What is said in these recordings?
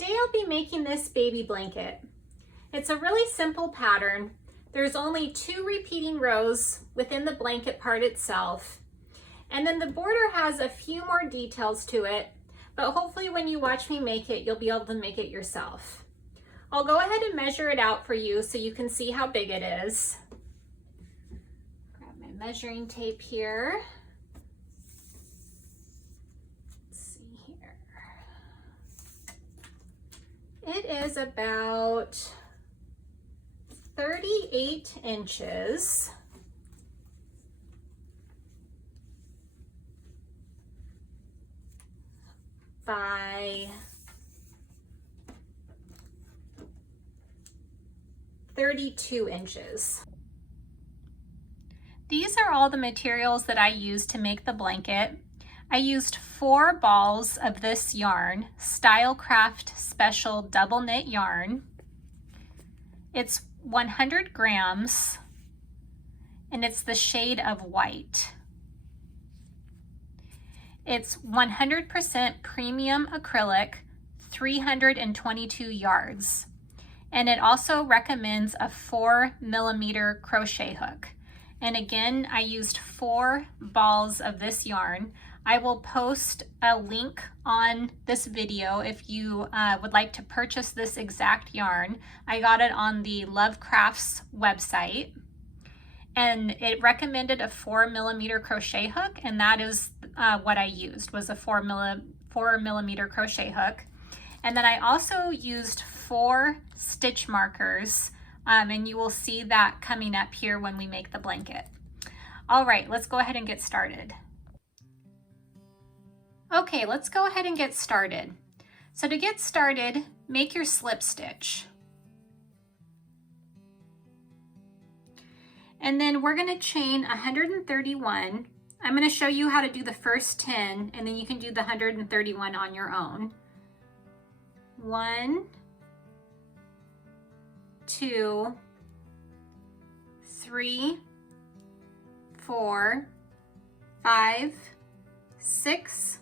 today I'll be making this baby blanket. It's a really simple pattern. There's only 2 repeating rows within the blanket part itself. And then the border has a few more details to it, but hopefully when you watch me make it, you'll be able to make it yourself. I'll go ahead and measure it out for you so you can see how big it is. Grab my measuring tape here. Let's see here. It is about 38 inches by 32 inches. These are all the materials that I used to make the blanket. I used 4 balls of this yarn, Stylecraft Special Double Knit yarn. It's 100 grams and it's the shade of white. It's 100% premium acrylic, 322 yards. And it also recommends a 4mm crochet hook. And again, I used 4 balls of this yarn. I will post a link on this video if you would like to purchase this exact yarn. I got it on the Love Crafts website. And it recommended a 4mm crochet hook, and that is what I used, was a 4mm crochet hook. And then I also used 4 stitch markers, and you will see that coming up here when we make the blanket. All right, let's go ahead and get started. Okay, let's go ahead and get started. So to get started, make your slip stitch. And then we're going to chain 131. I'm going to show you how to do the first 10, and then you can do the 131 on your own. 1, 2, 3, 4, 5, 6,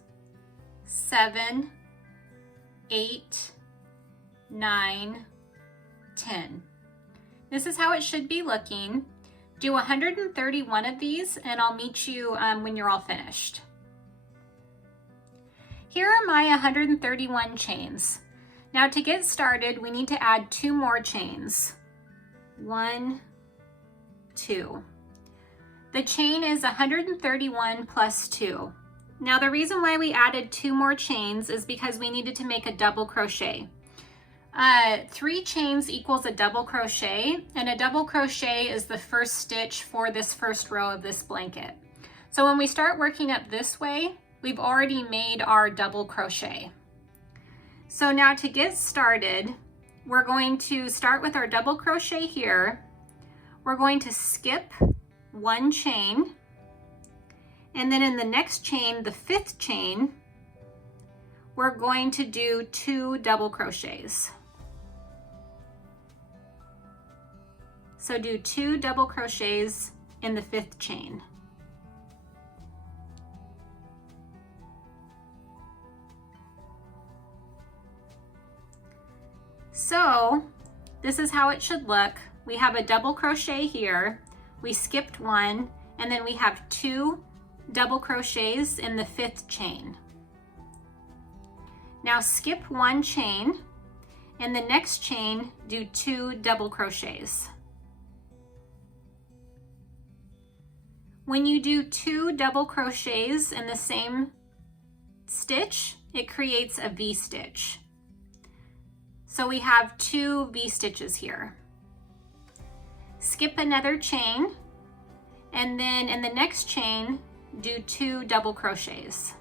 7, 8, 9, 10. This is how it should be looking. Do 131 of these and I'll meet you when you're all finished. Here are my 131 chains. Now to get started, we need to add 2 more chains. 1, 2. The chain is 131 plus 2. Now the reason why we added 2 more chains is because we needed to make a double crochet. 3 chains equals a double crochet, and a double crochet is the first stitch for this first row of this blanket. So when we start working up this way, we've already made our double crochet. So now to get started, we're going to start with our double crochet here. We're going to skip 1 chain, and then in the next chain, the 5th chain, we're going to do 2 double crochets. So do 2 double crochets in the 5th chain. So this is how it should look. We have a double crochet here, we skipped 1, and then we have 2 double crochets in the 5th chain. Now skip 1 chain, and the next chain do 2 double crochets. When you do 2 double crochets in the same stitch, it creates a V-stitch. So we have 2 V-stitches here. Skip another chain, and then in the next chain, do 2 double crochets.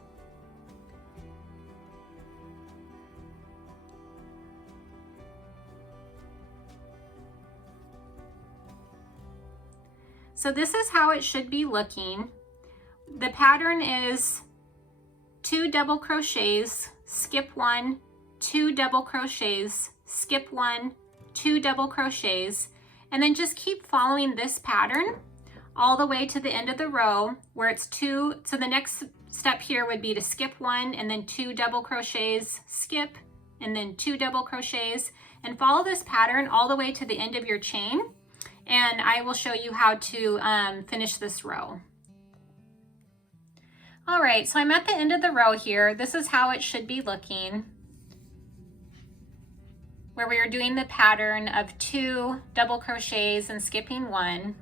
So this is how it should be looking. The pattern is 2 double crochets, skip 1, 2 double crochets, skip 1, 2 double crochets, and then just keep following this pattern all the way to the end of the row where it's 2. So the next step here would be to skip 1 and then 2 double crochets, skip, and then 2 double crochets, and follow this pattern all the way to the end of your chain, and I will show you how to finish this row. All right, so I'm at the end of the row here. This is how it should be looking, where we are doing the pattern of 2 double crochets and skipping 1.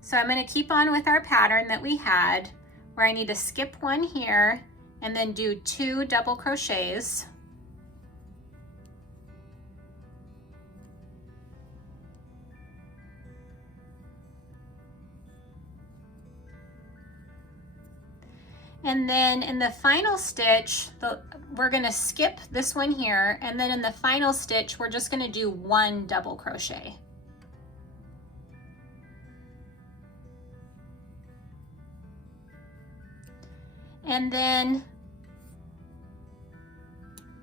So I'm going to keep on with our pattern that we had, where I need to skip 1 here and then do 2 double crochets. And then in the final stitch, we're going to skip this one here, and then in the final stitch, we're just going to do 1 double crochet. And then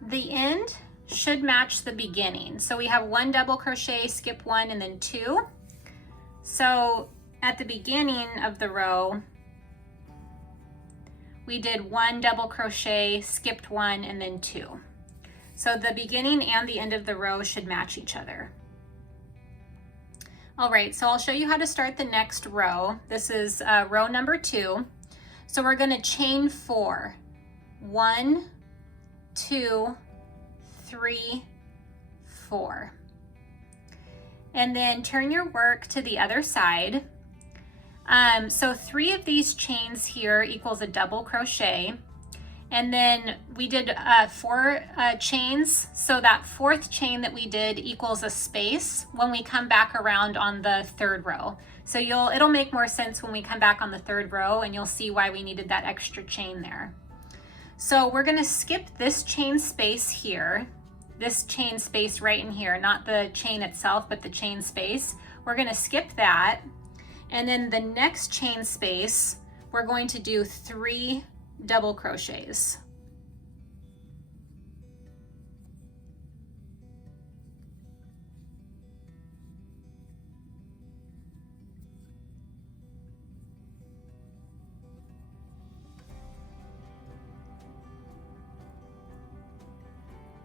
the end should match the beginning. So we have 1 double crochet, skip 1, and then 2. So at the beginning of the row, we did 1 double crochet, skipped 1, and then 2. So the beginning and the end of the row should match each other. All right, so I'll show you how to start the next row. This is row number 2. So we're going to chain 4. 1, 2, 3, 4. And then turn your work to the other side. So 3 of these chains here equals a double crochet, and then we did 4 chains, so that 4th chain that we did equals a space when we come back around on the 3rd row. So it'll make more sense when we come back on the 3rd row, and you'll see why we needed that extra chain there. So we're going to skip this chain space here, this chain space right in here, not the chain itself, but the chain space. We're going to skip that. And then the next chain space, we're going to do 3 double crochets.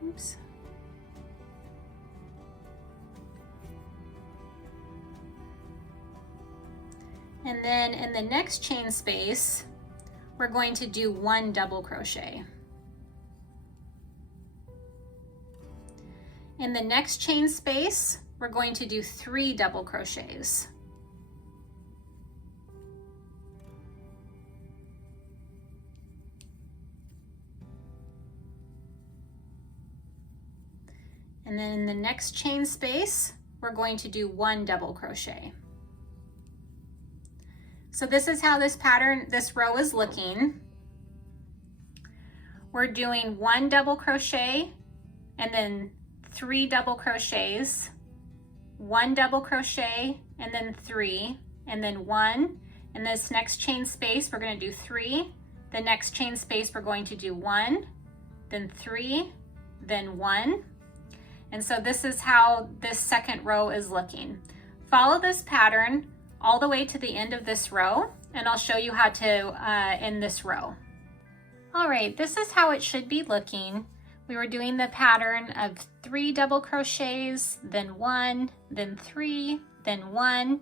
Oops. And then in the next chain space, we're going to do 1 double crochet. In the next chain space, we're going to do 3 double crochets. And then in the next chain space, we're going to do 1 double crochet. So this is how this row is looking. We're doing 1 double crochet and then 3 double crochets, 1 double crochet and then 3, and then 1. In this next chain space, we're going to do 3. The next chain space, we're going to do 1, then 3, then 1. And so this is how this second row is looking. Follow this pattern all the way to the end of this row, and I'll show you how to end this row. All right, this is how it should be looking. We were doing the pattern of 3 double crochets, then 1, then 3, then 1. I'm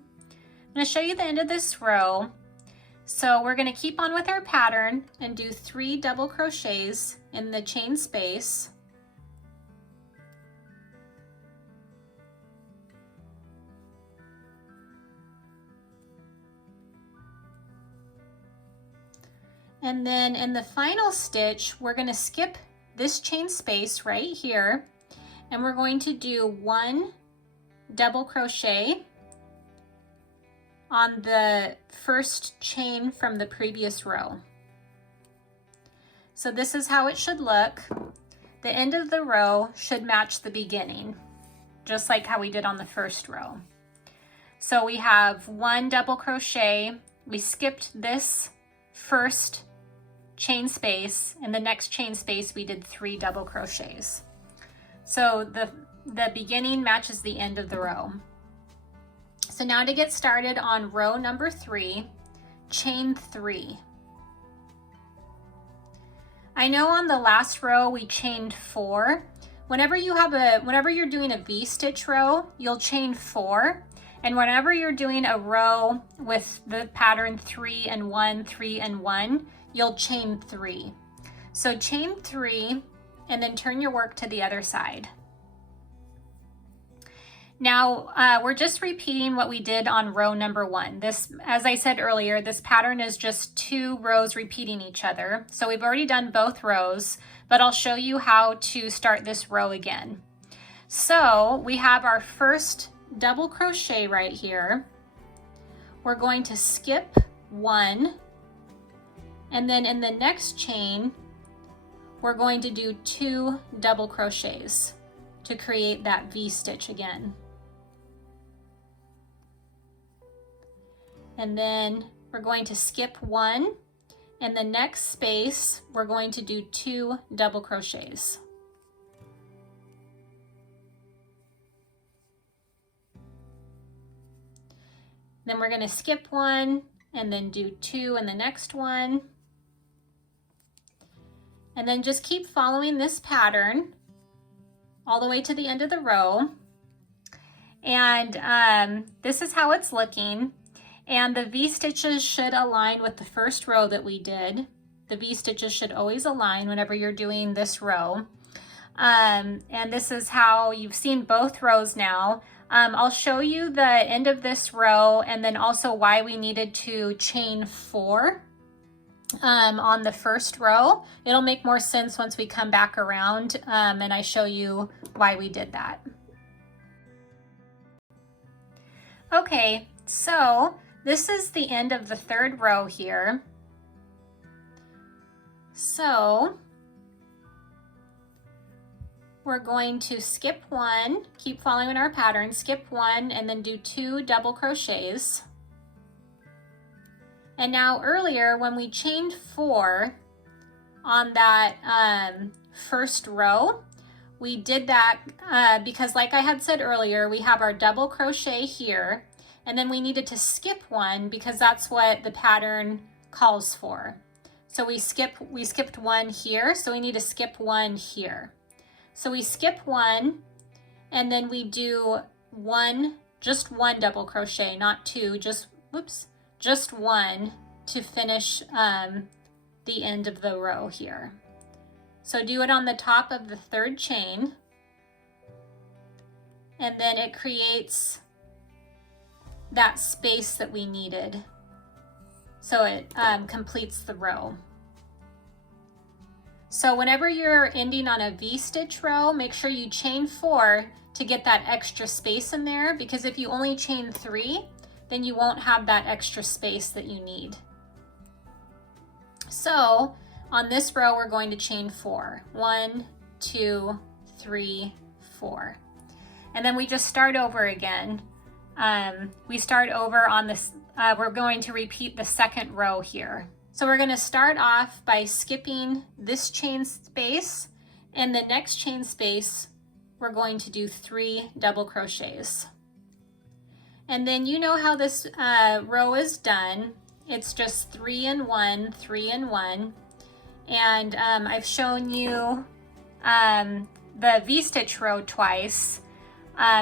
going to show you the end of this row. So we're going to keep on with our pattern and do 3 double crochets in the chain space. And then in the final stitch, we're going to skip this chain space right here, and we're going to do 1 double crochet on the first chain from the previous row. So this is how it should look. The end of the row should match the beginning, just like how we did on the first row. So we have 1 double crochet, we skipped this first chain space, and the next chain space we did 3 double crochets. So the beginning matches the end of the row. So now to get started on row number 3, chain 3. I know on the last row we chained 4. Whenever you're doing a V-stitch row, you'll chain 4. And whenever you're doing a row with the pattern 3 and 1, 3 and 1, you'll chain 3. So chain 3 and then turn your work to the other side. Now we're just repeating what we did on row number 1. This, as I said earlier, this pattern is just 2 rows repeating each other. So we've already done both rows, but I'll show you how to start this row again. So we have our first double crochet right here. We're going to skip 1, and then in the next chain, we're going to do 2 double crochets to create that V-stitch again. And then we're going to skip 1. In the next space, we're going to do 2 double crochets. Then we're going to skip 1 and then do 2 in the next one. And then just keep following this pattern all the way to the end of the row. And this is how it's looking. And the V-stitches should align with the first row that we did. The V-stitches should always align whenever you're doing this row. And this is how you've seen both rows now. I'll show you the end of this row and then also why we needed to chain 4 on the first row. It'll make more sense once we come back around and I show you why we did that. Okay, so this is the end of the third row here. So we're going to skip 1, keep following our pattern, skip 1 and then do 2 double crochets. And now earlier when we chained 4 on that first row, we did that because like I had said earlier, we have our double crochet here and then we needed to skip 1 because that's what the pattern calls for. So we skipped 1 here, so we need to skip 1 here. So we skip 1 and then we do just one double crochet, not 2, just 1 to finish the end of the row here. So do it on the top of the third chain and then it creates that space that we needed. So it completes the row. So whenever you're ending on a V-stitch row, make sure you chain 4 to get that extra space in there, because if you only chain 3, then you won't have that extra space that you need. So on this row, we're going to chain 4. 1, 2, 3, 4. And then we just start over again. We start over on this, we're going to repeat the second row here. So we're going to start off by skipping this chain space, and the next chain space we're going to do 3 double crochets. And then you know how this row is done. It's just 3 and 1, 3 and 1. And I've shown you the V-stitch row twice.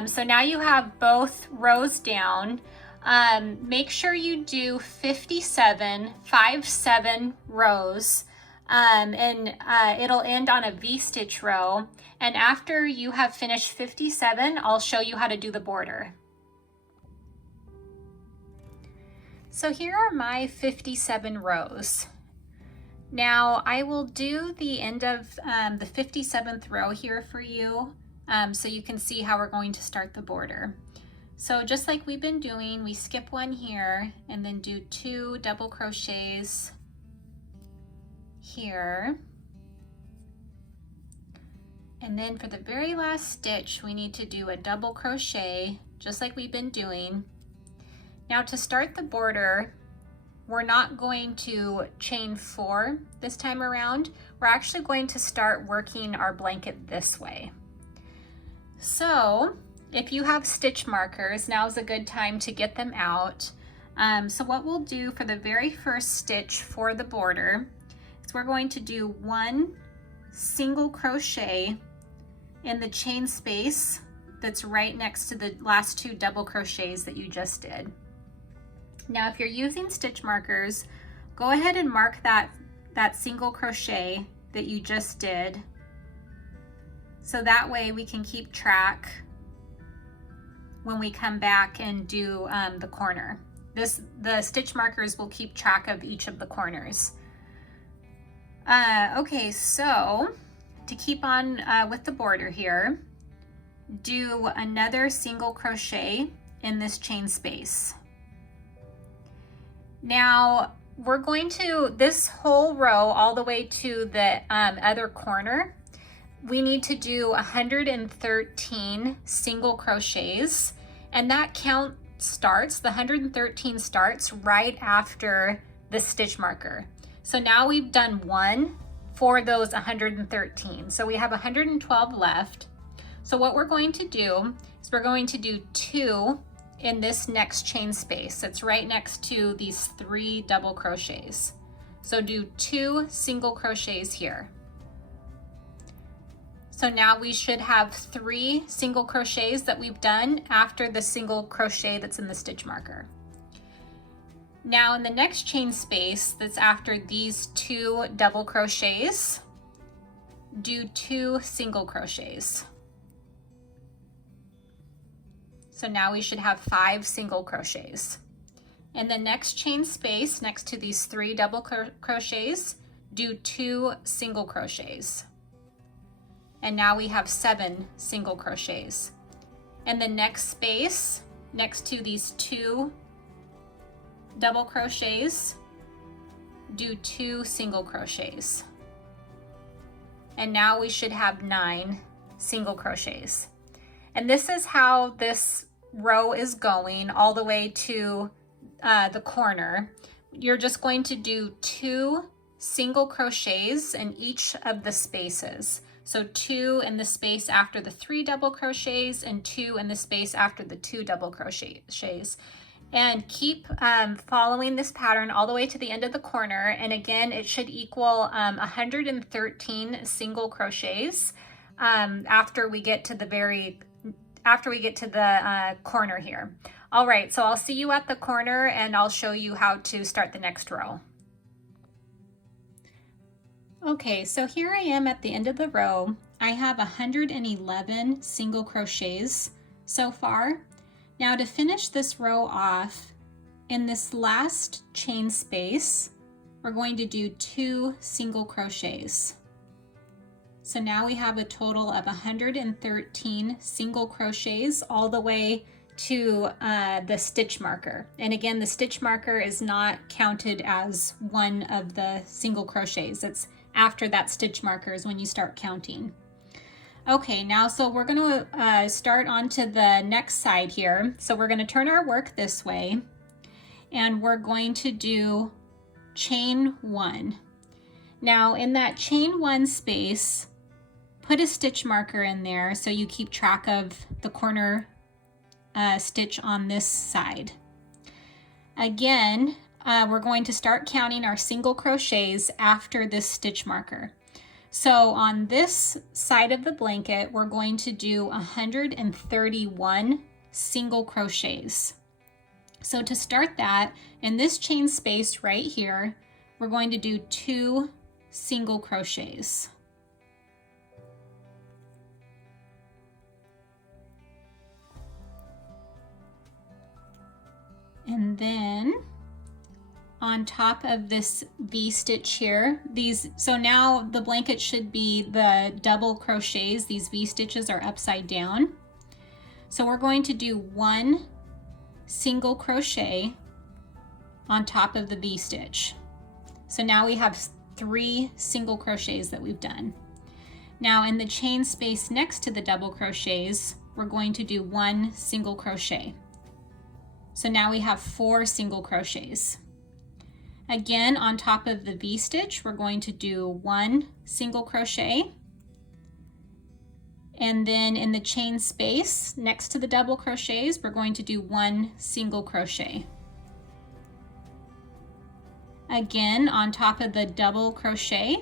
So now you have both rows down. Make sure you do 57 rows and it'll end on a V-stitch row. And after you have finished 57, I'll show you how to do the border. So here are my 57 rows. Now I will do the end of the 57th row here for you so you can see how we're going to start the border. So just like we've been doing, we skip 1 here and then do 2 double crochets here. And then for the very last stitch, we need to do a double crochet, just like we've been doing. Now to start the border, we're not going to chain 4 this time around. We're actually going to start working our blanket this way. So if you have stitch markers, now's a good time to get them out. So what we'll do for the very first stitch for the border is we're going to do 1 single crochet in the chain space that's right next to the last 2 double crochets that you just did. Now, if you're using stitch markers, go ahead and mark that single crochet that you just did, so that way we can keep track when we come back and do the corner. The stitch markers will keep track of each of the corners. Okay, so to keep on with the border here, do another single crochet in this chain space. Now we're going to, this whole row all the way to the other corner, we need to do 113 single crochets, and that count starts, the 113 starts right after the stitch marker. So now we've done 1 for those 113. So we have 112 left. So what we're going to do is we're going to do 2 in this next chain space. It's right next to these 3 double crochets. So do 2 single crochets here. So now we should have 3 single crochets that we've done after the single crochet that's in the stitch marker. Now in the next chain space that's after these 2 double crochets, do 2 single crochets. So now we should have 5 single crochets. In the next chain space next to these 3 double crochets, do 2 single crochets. And now we have 7 single crochets. In the next space next to these 2 double crochets, do 2 single crochets. And now we should have 9 single crochets. And this is how this row is going all the way to the corner. You're just going to do 2 single crochets in each of the spaces. So 2 in the space after the 3 double crochets and 2 in the space after the 2 double crochets. And keep following this pattern all the way to the end of the corner. And again, it should equal 113 single crochets after we get to the corner here. All right, so I'll see you at the corner and I'll show you how to start the next row. Okay, so here I am at the end of the row. I have 111 single crochets so far. Now to finish this row off, in this last chain space, we're going to do 2 single crochets. So now we have a total of 113 single crochets all the way to the stitch marker. And again, the stitch marker is not counted as one of the single crochets. It's after that stitch marker is when you start counting. Okay, now so we're going to start onto the next side here. So we're going to turn our work this way and we're going to do chain 1. Now in that chain 1 space, put a stitch marker in there so you keep track of the corner stitch on this side. Again, we're going to start counting our single crochets after this stitch marker. So on this side of the blanket, we're going to do 131 single crochets. So to start that, in this chain space right here, we're going to do 2 single crochets. And then on top of this V-stitch here, so now the blanket should be the double crochets. These V-stitches are upside down. So we're going to do 1 single crochet on top of the V-stitch. So now we have 3 single crochets that we've done. Now in the chain space next to the double crochets, we're going to do 1 single crochet. So now we have 4 single crochets. Again, on top of the V-stitch, we're going to do 1 single crochet. And then in the chain space next to the double crochets, we're going to do 1 single crochet. Again, on top of the double crochet,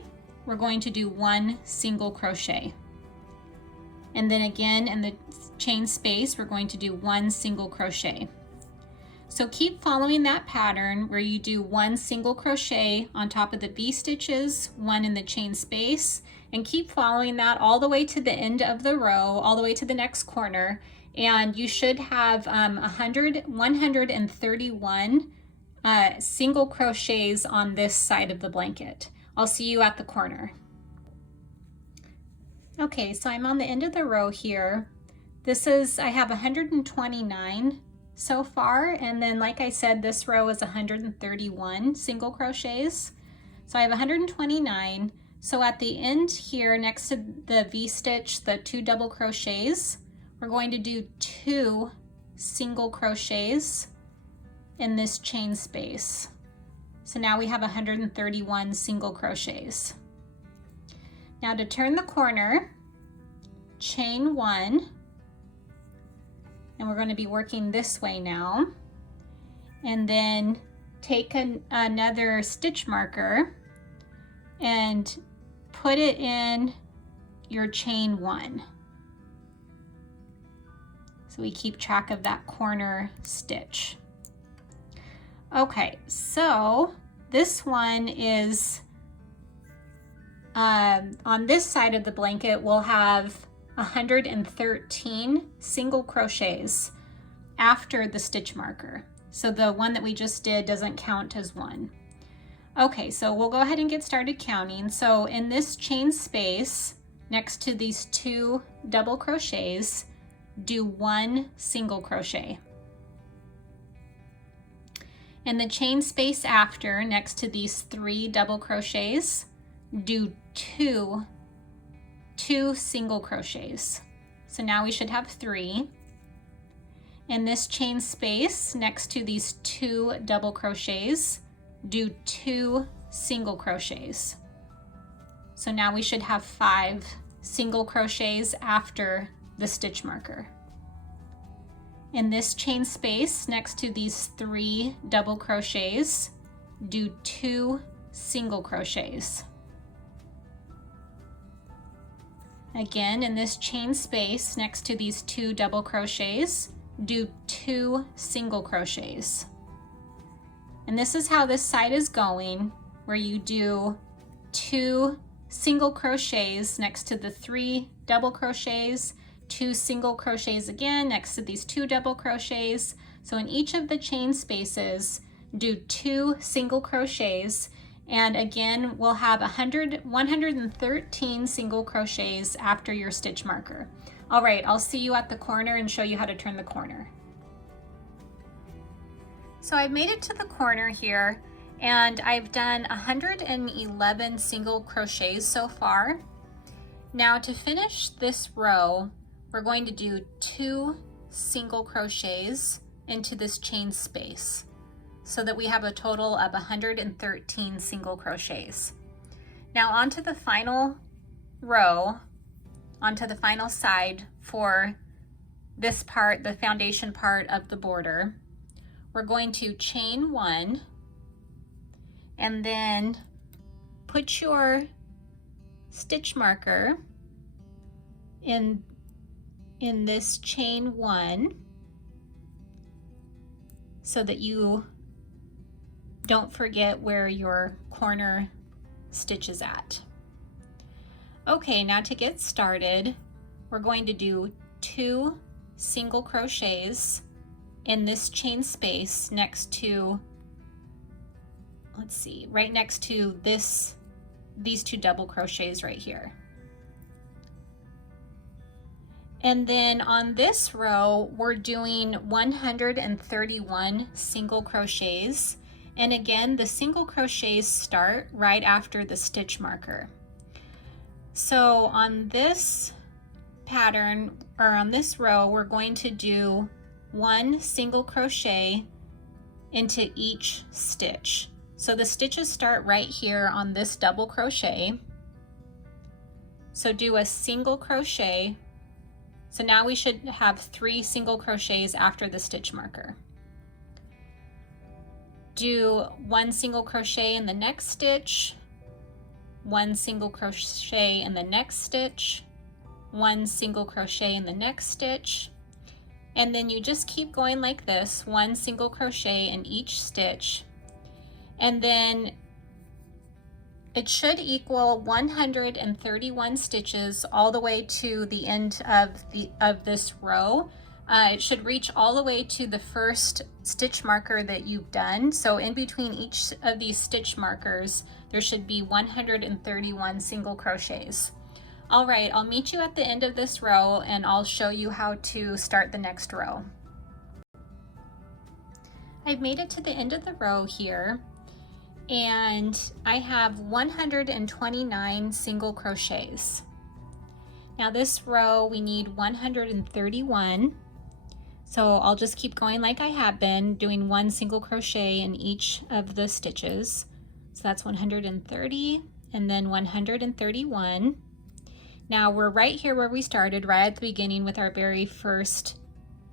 we're going to do 1 single crochet. And then again in the chain space, we're going to do 1 single crochet. So keep following that pattern where you do 1 single crochet on top of the V-stitches, 1 in the chain space, and keep following that all the way to the end of the row, all the way to the next corner, and you should have 131 single crochets on this side of the blanket. I'll see you at the corner. Okay, so I'm on the end of the row here. I have 129 so far, and then like I said, this row is 131 single crochets. So I have 129. So at the end here, next to the V-stitch, the 2 double crochets, we're going to do 2 single crochets in this chain space. So now we have 131 single crochets. Now to turn the corner, chain 1, and we're going to be working this way now, and then take another stitch marker and put it in your chain 1. So we keep track of that corner stitch. Okay, so this one is on this side of the blanket, we'll have 113 single crochets after the stitch marker. So the one that we just did doesn't count as one. Okay, so we'll go ahead and get started counting. So in this chain space, next to these 2 double crochets, do 1 single crochet. In the chain space after, next to these 3 double crochets, do 2 single crochets. So now we should have 3. In this chain space, next to these 2 double crochets, do 2 single crochets. So now we should have 5 single crochets after the stitch marker. In this chain space, next to these 3 double crochets, do 2 single crochets. Again, in this chain space, next to these 2 double crochets, do 2 single crochets. And this is how this side is going, where you do 2 single crochets next to the 3 double crochets, 2 single crochets again next to these 2 double crochets. So in each of the chain spaces, do 2 single crochets, and again, we'll have 113 single crochets after your stitch marker. All right, I'll see you at the corner and show you how to turn the corner. So I've made it to the corner here, and I've done 111 single crochets so far. Now to finish this row, we're going to do 2 single crochets into this chain space, so that we have a total of 113 single crochets. Now onto the final row, onto the final side for this part, the foundation part of the border. We're going to chain 1 and then put your stitch marker in this chain 1 so that you don't forget where your corner stitch is at. Okay, now to get started, we're going to do 2 single crochets in this chain space next to, let's see, right next to these 2 double crochets right here. And then on this row, we're doing 131 single crochets. And again, the single crochets start right after the stitch marker. So on this pattern, or on this row, we're going to do 1 single crochet into each stitch. So the stitches start right here on this double crochet. So do a single crochet. So now we should have 3 single crochets after the stitch marker. do 1 single crochet in the next stitch, 1 single crochet in the next stitch, 1 single crochet in the next stitch, and then you just keep going like this, 1 single crochet in each stitch, and then it should equal 131 stitches all the way to the end of this row. It should reach all the way to the first stitch marker that you've done. So in between each of these stitch markers, there should be 131 single crochets. All right, I'll meet you at the end of this row and I'll show you how to start the next row. I've made it to the end of the row here, and I have 129 single crochets. Now this row we need 131, so I'll just keep going like I have been, doing 1 single crochet in each of the stitches. So that's 130 and then 131. Now we're right here where we started, right at the beginning with our very first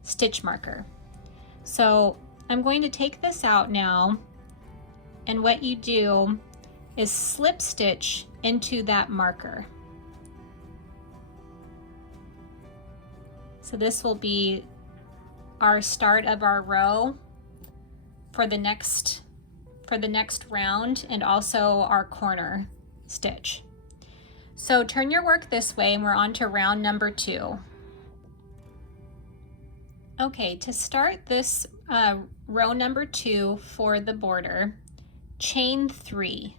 stitch marker. So I'm going to take this out now, and what you do is slip stitch into that marker. So this will be our start of our row for the next round, and also our corner stitch. So turn your work this way and we're on to round number 2. Okay, to start this row number 2 for the border, chain 3.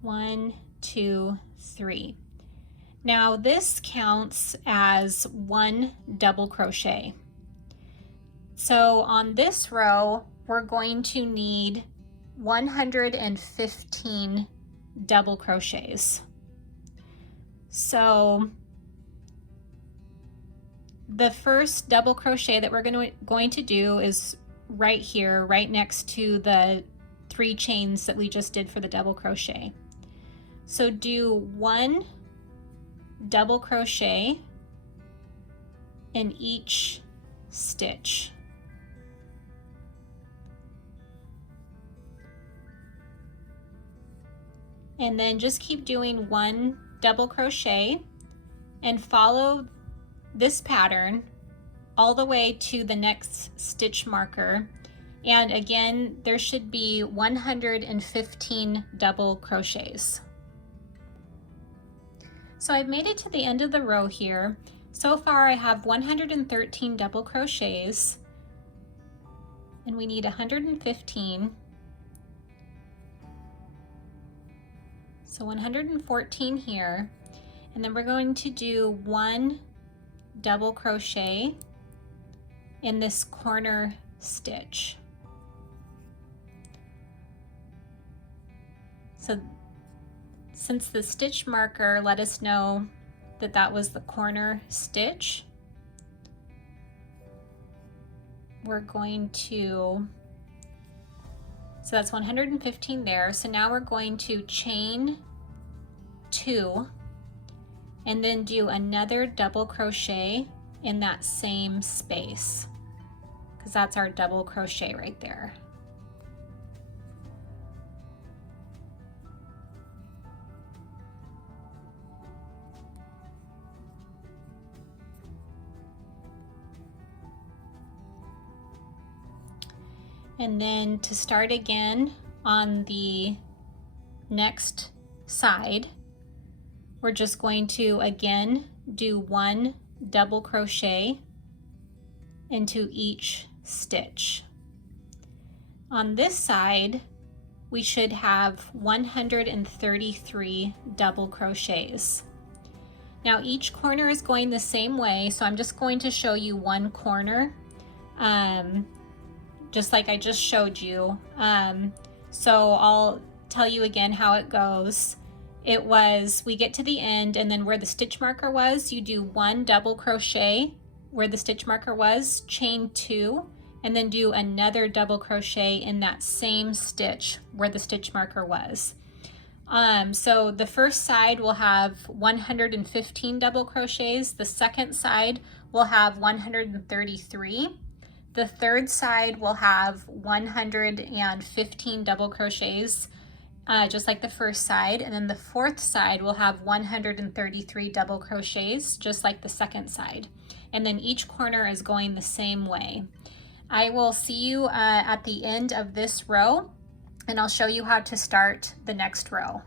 1, 2, 3. Now this counts as 1 double crochet. So on this row, we're going to need 115 double crochets. So the first double crochet that we're going to do is right here, right next to the 3 chains that we just did for the double crochet. So do 1 double crochet in each stitch. And then just keep doing 1 double crochet and follow this pattern all the way to the next stitch marker. And again, there should be 115 double crochets. So I've made it to the end of the row here. So far I have 113 double crochets, and we need 115. So 114 here, and then we're going to do 1 double crochet in this corner stitch. So since the stitch marker let us know that that was the corner stitch, we're going to, so that's 115 there. So now we're going to chain 2 and then do another double crochet in that same space, because that's our double crochet right there. And then to start again on the next side, we're just going to again do 1 double crochet into each stitch. On this side, we should have 133 double crochets. Now each corner is going the same way, so I'm just going to show you one corner, just like I just showed you. So I'll tell you again how it goes. It was, we get to the end, and then where the stitch marker was, you do 1 double crochet where the stitch marker was, chain 2, and then do another double crochet in that same stitch where the stitch marker was. So the first side will have 115 double crochets, the second side will have 133, The third side will have 115 double crochets, just like the first side, and then the fourth side will have 133 double crochets, just like the second side. And then each corner is going the same way. I will see you at the end of this row, and I'll show you how to start the next row.